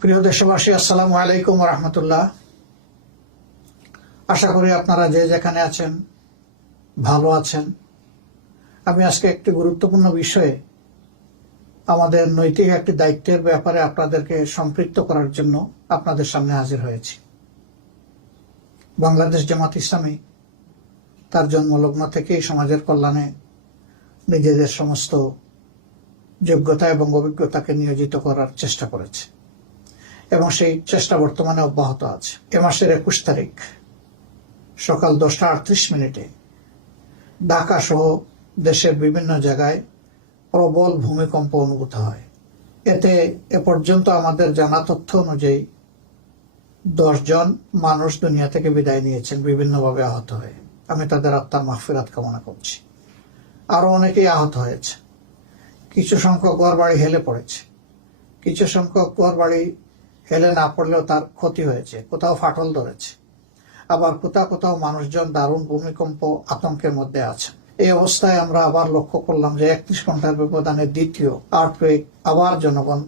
প্রিয় দেশবাসী, আসসালামু আলাইকুম রহমতুল্লাহ। আশা করি আপনারা যে যেখানে আছেন ভালো আছেন। আমি আজকে একটি গুরুত্বপূর্ণ বিষয়ে আমাদের নৈতিক একটি দায়িত্বের ব্যাপারে আপনাদেরকে সম্পৃক্ত করার জন্য আপনাদের সামনে হাজির হয়েছি। বাংলাদেশ জামাত ইসলামী তার জন্মলগ্ন থেকেই সমাজের কল্যাণে নিজেদের সমস্ত যোগ্যতা এবং অভিজ্ঞতাকে নিয়োজিত করার চেষ্টা করেছে এবং সেই চেষ্টা বর্তমানে অব্যাহত আছে। এ মাসের 21 তারিখ সকাল 10টা 38 ঢাকা সহ দেশের বিভিন্ন জায়গায় প্রবল ভূমিকম্প অনুভূত হয়। এতে এ পর্যন্ত আমাদের জানা তথ্য অনুযায়ী 10 জন মানুষ দুনিয়া থেকে বিদায় নিয়েছেন বিভিন্নভাবে আহত হয়ে। আমি তাদের আত্মার মাগফিরাত কামনা করছি। আরো অনেকেই আহত হয়েছে। কিছু সংখ্যক ঘরবাড়ি হেলে পড়েছে, কিছু সংখ্যক ঘরবাড়ি হেলে না পড়লেও তার ক্ষতি হয়েছে, কোথাও ফাটল ধরেছে, আবার কোথাও মানুষজন দারুণ ভূমিকম্প আতঙ্কের মধ্যে আছে। এই অবস্থায় আমরা আবার লক্ষ্য করলাম যে 31 ঘন্টার ব্যবধানে দ্বিতীয় আর্থকুয়েক আবার জনগণ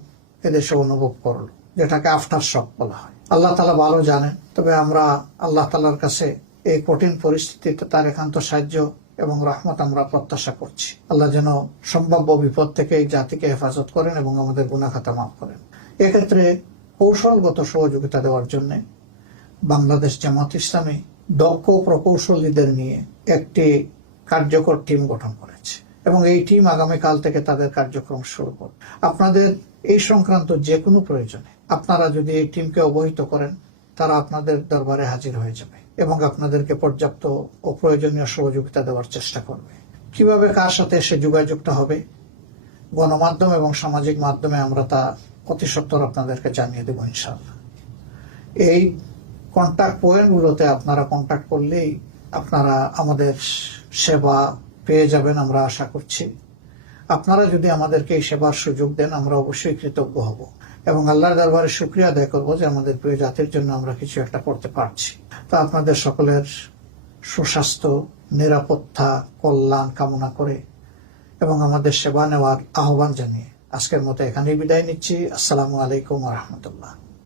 এদেশে অনুভব করল, যেটাকে আফটার শক বলা হয়। আল্লাহ তাআলা ভালো জানেন, তবে আমরা আল্লাহ তাআলার কাছে এই কঠিন পরিস্থিতিতে তার একান্ত সাহায্য এবং রহমত আমরা প্রত্যাশা করছি। আল্লাহ যেন সম্ভাব্য বিপদ থেকে এই জাতিকে হেফাজত করেন এবং আমাদের গুনাহ খাতা মাফ করেন। এক্ষেত্রে কৌশলগত সহযোগিতা দেওয়ার জন্য বাংলাদেশ জামাত ইসলামী দক্ষ প্রকৌশলীদের নিয়ে একটি কার্যকর টিম গঠন করেছে এবং এই টিম আগামীকাল থেকে তাদের কার্যক্রম শুরু করবে। আপনাদের এই সংক্রান্ত যে কোনো প্রয়োজনে আপনারা যদি এই টিমকে অবহিত করেন, তারা আপনাদের দরবারে হাজির হয়ে যাবে এবং আপনাদেরকে পর্যাপ্ত ও প্রয়োজনীয় সহযোগিতা দেওয়ার চেষ্টা করবে। কিভাবে কার সাথে এসে যোগাযোগটা হবে, গণমাধ্যম এবং সামাজিক মাধ্যমে আমরা তা অতি সত্বর আপনাদেরকে জানিয়ে দেব ইনশাআল্লাহ। এই কন্ট্যাক্ট পয়েন্টগুলোতে আপনারা কন্ট্যাক্ট করলেই আপনারা আমাদের সেবা পেয়ে যাবেন, আমরা আশা করছি। আপনারা যদি আমাদেরকে এই সেবার সুযোগ দেন, আমরা অবশ্যই কৃতজ্ঞ হব এবং আল্লাহর দরবারে শুকরিয়া আদায় করবো যে আমাদের প্রিয় জাতির জন্য আমরা কিছু একটা করতে পারছি। তা আপনাদের সকলের সুস্বাস্থ্য, নিরাপত্তা, কল্যাণ কামনা করে এবং আমাদের সেবা নেওয়ার আহ্বান জানিয়ে আজকের মতো এখানেই বিদায় নিচ্ছি। আসসালামু আলাইকুম ওয়া রাহমাতুল্লাহ।